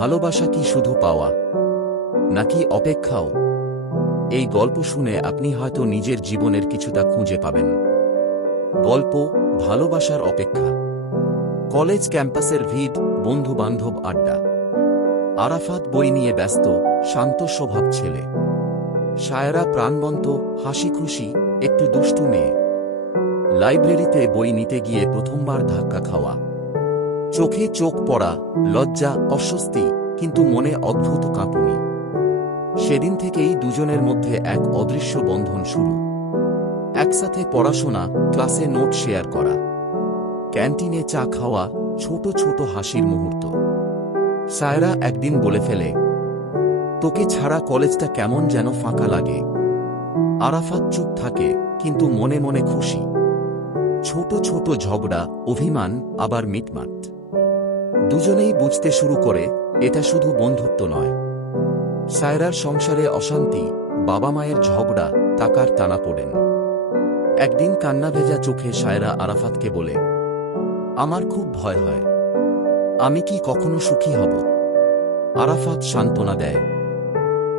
ভালোবাসা কি শুধু পাওয়া, নাকি অপেক্ষাও? এই গল্প শুনে আপনি হয়তো নিজের জীবনের কিছুটা খুঁজে পাবেন। গল্প ভালোবাসার অপেক্ষা। কলেজ ক্যাম্পাসের ভিড়, বন্ধু-বান্ধব আড্ডা। আরাফাত বই নিয়ে ব্যস্ত, শান্ত স্বভাব ছেলে। সায়রা প্রাণবন্ত, হাসি খুশি, একটু দুষ্টু মেয়ে। লাইব্রেরিতে বই নিতে গিয়ে প্রথমবার ধাক্কা খাওয়া। চোখে চোখ পড়া, লজ্জা, অস্বস্তি, কিন্তু মনে অদ্ভুত কাঁপুনি। সেদিন থেকেই দুজনের মধ্যে এক অদৃশ্য বন্ধন শুরু। একসাথে পড়াশোনা, ক্লাসে নোট শেয়ার করা, ক্যান্টিনে চা খাওয়া, ছোট ছোট হাসির মুহূর্ত। সায়রা একদিন বলে ফেলে, তোকে ছাড়া কলেজটা কেমন যেন ফাঁকা লাগে। আরাফাত চুপ থাকে, কিন্তু মনে মনে খুশি। ছোট ছোট ঝগড়া, অভিমান, আবার মিটমাট। দুজনেই বুঝতে শুরু করে এটা শুধু বন্ধুত্ব নয়। সায়রার সংসারে অশান্তি, বাবা মায়ের ঝগড়া, টাকার টানাপোড়েন। একদিন কান্না ভেজা চোখে সায়রা আরাফাতকে বলে, আমার খুব ভয় হয়। আমি কি কখনো সুখী হব? আরাফাত সান্ত্বনা দেয়,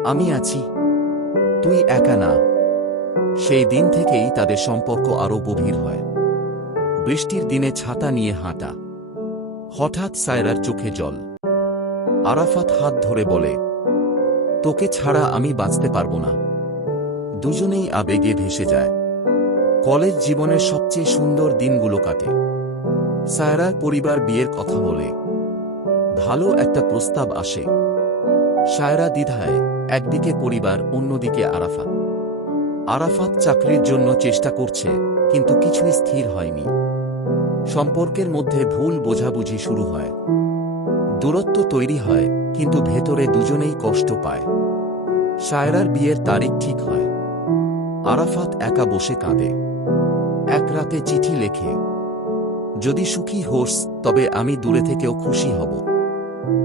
আমি আছি, তুই একা না। সেই দিন থেকেই তাদের সম্পর্ক আরো গভীর হয়। বৃষ্টির দিনে ছাতা নিয়ে হাঁটা। হঠাৎ সায়রার চোখে জল। আরাফাত হাত ধরে বলে, তোকে ছাড়া আমি বাঁচতে পারবো না। দুজনেই আবেগে ভেসে যায়। কলেজ জীবনের সবচেয়ে সুন্দর দিনগুলো কাটে। সায়রার পরিবার বিয়ের কথা বলে। ভালো একটা প্রস্তাব আসে। সায়রা দ্বিধায়, একদিকে পরিবার, অন্যদিকে আরাফাত। আরাফাত চাকরির জন্য চেষ্টা করছে, কিন্তু কিছুই স্থির হয়নি। সম্পর্কের মধ্যে ভুল বোঝাবুঝি শুরু হয়। দূরত্ব তৈরি হয়, কিন্তু ভেতরে দুজনেই কষ্ট পায়। সায়রার বিয়ের তারিখ ঠিক হয়। আরাফাত একা বসে কাঁদে। এক রাতে চিঠি লেখে, যদি সুখী হোস তবে আমি দূরে থেকেও খুশি হব,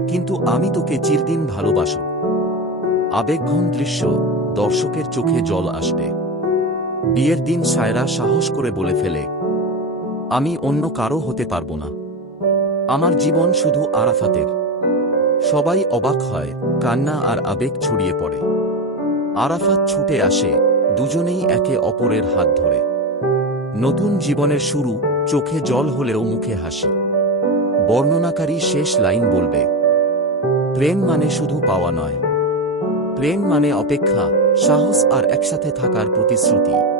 কিন্তু আমি তোকে চিরদিন ভালোবাসব। আবেগঘন দৃশ্য, দর্শকের চোখে জল আসবে। বিয়ের দিন সায়রা সাহস করে বলে ফেলে, আমি অন্য কারো হতে পারবো না। আমার জীবন শুধু আরাফাতের। সবাই অবাক হয়, কান্না আর আবেগ ছড়িয়ে পড়ে। আরাফাত ছুটে আসে, দুজনেই একে অপরের হাত ধরে। নতুন জীবনের শুরু, চোখে জল হলেও মুখে হাসি। বর্ণনাকারী শেষ লাইন বলবে, প্রেম মানে শুধু পাওয়া নয়, প্রেম মানে অপেক্ষা, সাহস আর একসাথে থাকার প্রতিশ্রুতি।